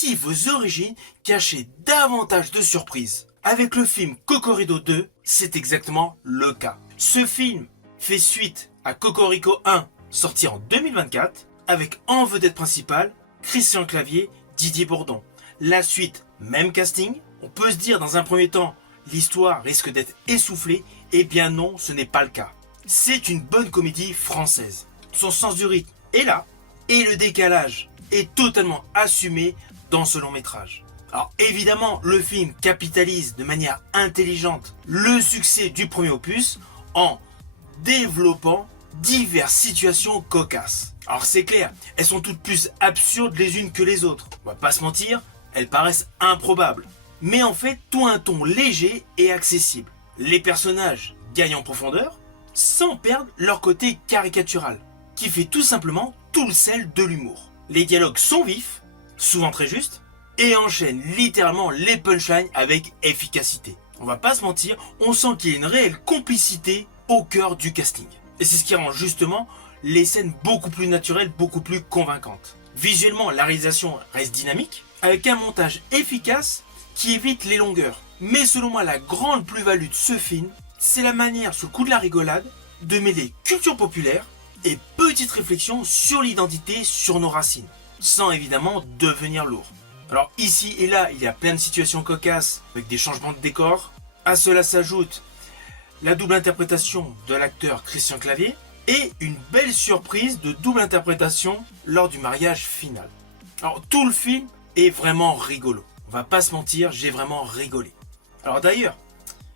si vos origines cachaient davantage de surprises? Avec le film Cocorico 2, c'est exactement le cas. Ce film fait suite à Cocorico 1, sorti en 2024, avec en vedette principale Christian Clavier, Didier Bourdon. La suite, même casting. On peut se dire dans un premier temps, l'histoire risque d'être essoufflée. Eh bien non, ce n'est pas le cas. C'est une bonne comédie française. Son sens du rythme est là, et le décalage est totalement assumé dans ce long métrage. Alors évidemment, le film capitalise de manière intelligente le succès du premier opus en développant diverses situations cocasses. Alors c'est clair, elles sont toutes plus absurdes les unes que les autres. On va pas se mentir, elles paraissent improbables. Mais en fait, tout a un ton léger et accessible. Les personnages gagnent en profondeur sans perdre leur côté caricatural, qui fait tout simplement tout le sel de l'humour. Les dialogues sont vifs, souvent très justes, et enchaînent littéralement les punchlines avec efficacité. On va pas se mentir, on sent qu'il y a une réelle complicité au cœur du casting. Et c'est ce qui rend justement les scènes beaucoup plus naturelles, beaucoup plus convaincantes. Visuellement, la réalisation reste dynamique, avec un montage efficace qui évite les longueurs. Mais selon moi, la grande plus-value de ce film, c'est la manière, sous le coup de la rigolade, de mêler culture populaire et petites réflexions sur l'identité, sur nos racines, sans évidemment devenir lourd. Alors ici et là, il y a plein de situations cocasses avec des changements de décor. À cela s'ajoute la double interprétation de l'acteur Christian Clavier et une belle surprise de double interprétation lors du mariage final. Alors tout le film est vraiment rigolo. On va pas se mentir, j'ai vraiment rigolé. Alors d'ailleurs,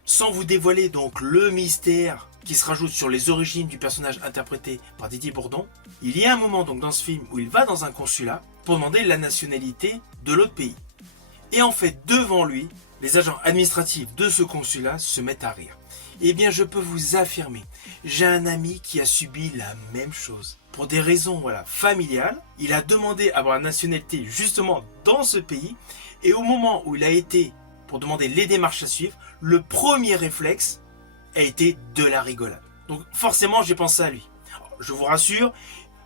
sans vous dévoiler donc le mystère qui se rajoute sur les origines du personnage interprété par Didier Bourdon, il y a un moment donc dans ce film où il va dans un consulat pour demander la nationalité de l'autre pays. Et en fait, devant lui, les agents administratifs de ce consulat se mettent à rire. Eh bien, je peux vous affirmer, j'ai un ami qui a subi la même chose. Pour des raisons familiales, il a demandé à avoir la nationalité justement dans ce pays. Et au moment où il a été pour demander les démarches à suivre, le premier réflexe a été de la rigolade. Donc forcément, j'ai pensé à lui. Alors, je vous rassure,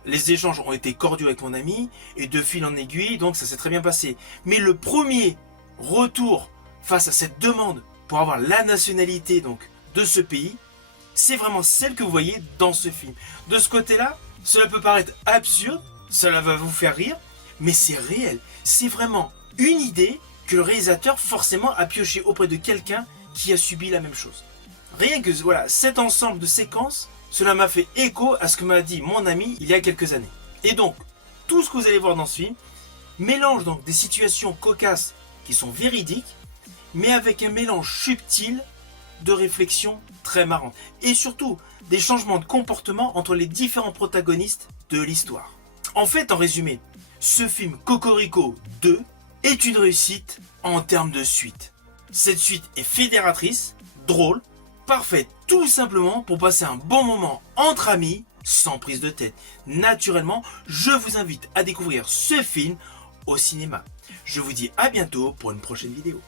les échanges ont été cordiaux avec mon ami et de fil en aiguille, donc ça s'est très bien passé. Mais le premier retour face à cette demande pour avoir la nationalité donc de ce pays, c'est vraiment celle que vous voyez dans ce film. De ce côté-là, cela peut paraître absurde, cela va vous faire rire, mais c'est réel. C'est vraiment une idée que le réalisateur forcément a pioché auprès de quelqu'un qui a subi la même chose. Rien que cet ensemble de séquences, cela m'a fait écho à ce que m'a dit mon ami il y a quelques années. Et donc, tout ce que vous allez voir dans ce film mélange donc des situations cocasses qui sont véridiques, mais avec un mélange subtil de réflexions très marrantes. Et surtout, des changements de comportement entre les différents protagonistes de l'histoire. En fait, en résumé, ce film Cocorico 2 est une réussite en termes de suite. Cette suite est fédératrice, drôle, parfaite tout simplement pour passer un bon moment entre amis, sans prise de tête. Naturellement, je vous invite à découvrir ce film au cinéma. Je vous dis à bientôt pour une prochaine vidéo.